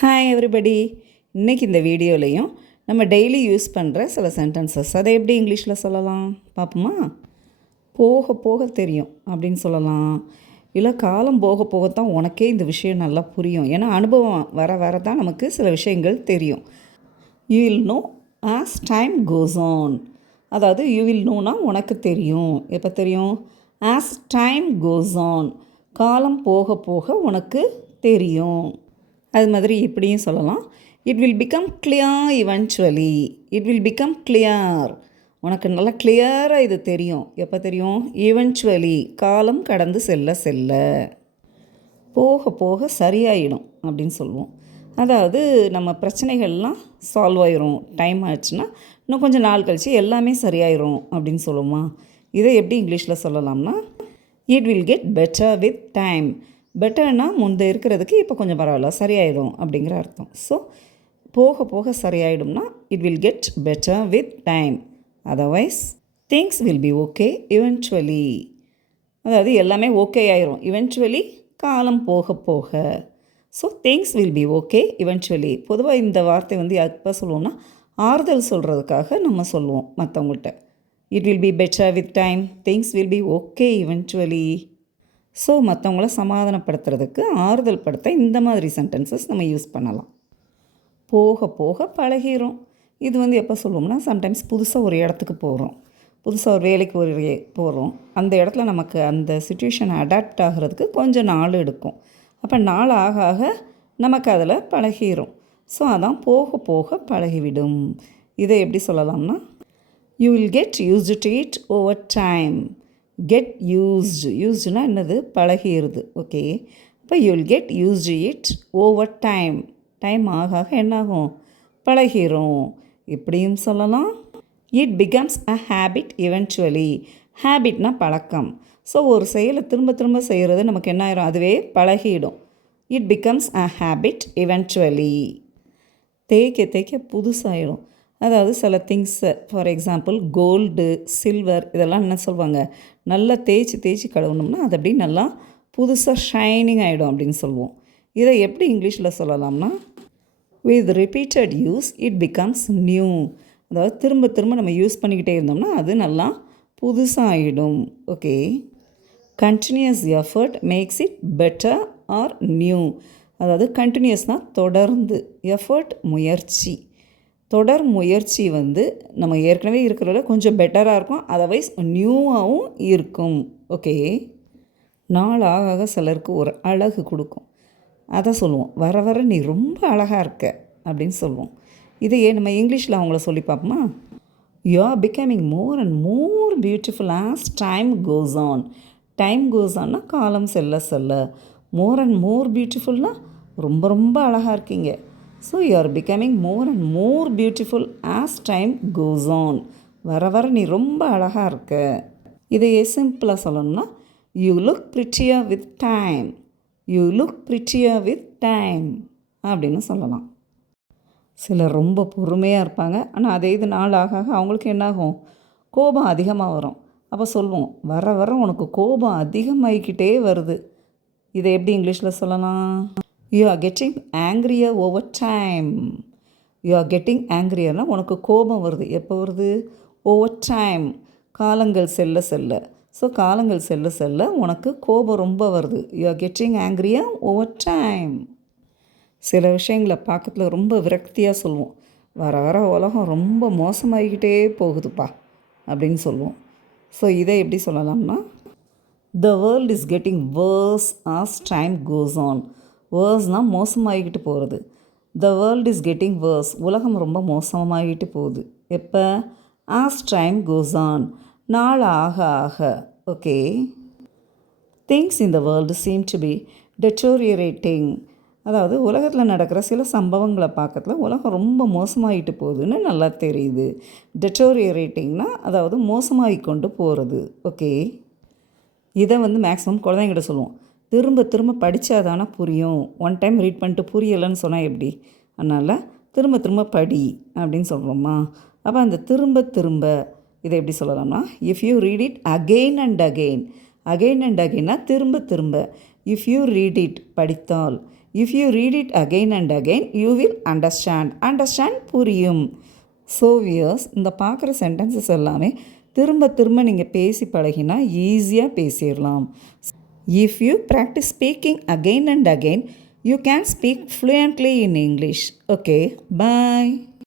Hi everybody. இன்றைக்கி இந்த வீடியோலையும் நம்ம டெய்லி யூஸ் பண்ணுற சில சென்டென்சஸ் அதை எப்படி இங்கிலீஷில் சொல்லலாம் பார்ப்போமா? போக போக தெரியும் அப்படின்னு சொல்லலாம். இல்லை காலம் போக போகத்தான் உனக்கே இந்த விஷயம் நல்லா புரியும். ஏன்னா அனுபவம் வர வர தான் நமக்கு சில விஷயங்கள் தெரியும். You will know as time goes on. அதாவது யூ வில் நோனா உனக்கு தெரியும். எப்போ தெரியும்? As time goes on. காலம் போக போக உனக்கு தெரியும். அது மாதிரி இப்படியும் சொல்லலாம். It will become clear eventually. It will become clear. உனக்கு நல்லா கிளியராக இது தெரியும். எப்போ தெரியும்? இவென்ச்சுவலி, காலம் கடந்து செல்ல செல்ல. போக போக சரியாயிடும் அப்படின்னு சொல்லுவோம். அதாவது நம்ம பிரச்சனைகள்லாம் சால்வ் ஆயிரும். டைம் ஆச்சுன்னா இன்னும் கொஞ்சம் நாள் கழித்து எல்லாமே சரியாயிரும் அப்படின்னு சொல்லுவோமா? இதை எப்படி இங்கிலீஷில் சொல்லலாம்னா, it will get better with time. பெட்டர்னால் முந்தை இருக்கிறதுக்கு இப்போ கொஞ்சம் பரவாயில்ல, சரியாயிடும் அப்படிங்கிற அர்த்தம். ஸோ போக போக சரியாயிடும்னா it will get better with time. Otherwise things will be okay eventually. அதாவது எல்லாமே ஓகே ஆயிரும் இவென்ச்சுவலி, காலம் போக போக. So things will be okay eventually. பொதுவாக இந்த வார்த்தை வந்து எப்போ சொல்லுவோம்னா, ஆறுதல் சொல்கிறதுக்காக நம்ம சொல்லுவோம் மற்றவங்கள்ட்ட. It will be better with time, things will be okay eventually. So மற்றவங்கள சமாதானப்படுத்துறதுக்கு, ஆறுதல் படுத்த இந்த மாதிரி சென்டென்சஸ் நம்ம யூஸ் பண்ணலாம். போக போக பழகிரும். இது வந்து எப்போ சொல்லுவோம்னா, சம்டைம்ஸ் புதுசாக ஒரு இடத்துக்கு போகிறோம், புதுசாக ஒரு வேலைக்கு போகிறோம். அந்த இடத்துல நமக்கு அந்த சுச்சுவேஷனை அடாப்ட் ஆகிறதுக்கு கொஞ்சம் நாள் எடுக்கும். அப்போ நாள் ஆக ஆக நமக்கு அதில் பழகிரும். ஸோ அதான் போக போக பழகிவிடும். இதை எப்படி சொல்லலாம்னா, you will get used to it over time. Get யூஸ்டுனா என்னது? பழகிடுது. ஓகே, இப்போ you will get used it over time. Time ஆக ஆக என்னாகும்? பழகிரும். இப்படியும் சொல்லலாம். It becomes a habit eventually. ஹேபிட்னா பழக்கம். ஸோ ஒரு செயலை திரும்ப திரும்ப செய்கிறது நமக்கு என்ன ஆயிரும்? அதுவே பழகிடும். It becomes a habit eventually. தேய்க்க தேய்க்க புதுசாகிடும். அதாவது சில திங்ஸை, ஃபார் எக்ஸாம்பிள் கோல்டு, சில்வர், இதெல்லாம் என்ன சொல்லுவாங்க, நல்லா தேய்ச்சி கழுவுனோம்னா அது அப்படி நல்லா புதுசாக ஷைனிங் ஆகிடும் அப்படின்னு சொல்லுவோம். இதை எப்படி இங்கிலீஷில் சொல்லலாம்னா, with repeated use it becomes new. அதாவது திரும்ப திரும்ப நம்ம யூஸ் பண்ணிக்கிட்டே இருந்தோம்னா அது நல்லா புதுசாக ஆகிடும். Okay, continuous effort makes it better or new. அதாவது கண்டினியூஸ்னால் தொடர்ந்து, எஃபர்ட் முயற்சி, தொடர் முயற்சி வந்து நம்ம ஏற்கனவே இருக்கிறத கொஞ்சம் பெட்டராக இருக்கும், அதர்வைஸ் நியூவாகவும் இருக்கும். ஓகே, நாள் ஆக ஆக சிலருக்கு ஒரு அழகு கொடுக்கும். அதை சொல்லுவோம், வர வர நீ ரொம்ப அழகாக இருக்க அப்படின்னு சொல்லுவோம். இதையே நம்ம இங்கிலீஷில் அவங்கள சொல்லி பார்ப்போமா? You are becoming more and more beautiful as time goes on. Time goes ஆன்னா காலம் செல்ல செல்ல. மோர் அண்ட் மோர் பியூட்டிஃபுல்னால் ரொம்ப ரொம்ப அழகாக இருக்கீங்க. So you are becoming more and more beautiful as time goes on. வர வர நீ ரொம்ப அழகாக இருக்க. இதையே சிம்பிளாக சொல்லணும்னா, you look prettier with time. You look prettier with time அப்படின்னு சொல்லலாம். சிலர் ரொம்ப பொறுமையாக இருப்பாங்க. ஆனால் அதே இது நாள் ஆக ஆக அவங்களுக்கு என்னாகும்? கோபம் அதிகமாக வரும். அப்போ சொல்லுவோம், வர வர உனக்கு கோபம் அதிகமாகிக்கிட்டே வருது. இதை எப்படி இங்கிலீஷில் சொல்லலாம்? You are getting angrier over time. You are getting ஆங்க்ரியர்னால் உனக்கு கோபம் வருது. எப்போ வருது? ஓவர் டைம், காலங்கள் செல்ல செல்ல. ஸோ காலங்கள் செல்ல செல்ல உனக்கு கோபம் ரொம்ப வருது. You are getting angrier over time. சில விஷயங்களை பார்க்கறதுல ரொம்ப விரக்தியாக சொல்லுவோம், வர வர உலகம் ரொம்ப மோசமாகிக்கிட்டே போகுதுப்பா அப்படின்னு சொல்லுவோம். ஸோ இதை எப்படி சொல்லலாம்னா, the world is getting worse as time goes on. வேர்ஸ்னால் மோசமாகிக்கிட்டு போகிறது. The world is getting worse, உலகம் ரொம்ப மோசமாகிட்டு போகுது. எப்போ? ஆஸ் டைம் கோஸ் ஆன், நாள் ஆக ஆக. Okay, things in the world seem to be deteriorating. அதாவது உலகத்தில் நடக்கிற சில சம்பவங்களை பார்க்கறதுல உலகம் ரொம்ப மோசமாகிட்டு போகுதுன்னு நல்லா தெரியுது. டெட்டோரியரேட்டிங்னா அதாவது மோசமாகி கொண்டு போகிறது. ஓகே, இதை வந்து மேக்ஸிமம் குழந்தைங்கிட்ட சொல்லுவோம், திரும்ப திரும்ப படித்தாதானே புரியும். ஒன் டைம் ரீட் பண்ணிட்டு புரியலைன்னு சொன்னால் எப்படி? அதனால் திரும்ப திரும்ப படி அப்படின்னு சொல்கிறோமா? அப்போ அந்த திரும்ப திரும்ப இதை எப்படி சொல்லலாம்னா, if you read it again and again. Again and அகெயின்னா திரும்ப திரும்ப. இஃப் யூ ரீட் இட் படித்தால், if you read it again and again you will understand புரியும். ஸோ வியர்ஸ், இந்த பார்க்குற சென்டென்சஸ் எல்லாமே திரும்ப திரும்ப நீங்கள் பேசி பழகினா ஈஸியாக பேசிடலாம். If you practice speaking again and again you can speak fluently in English. Okay, bye.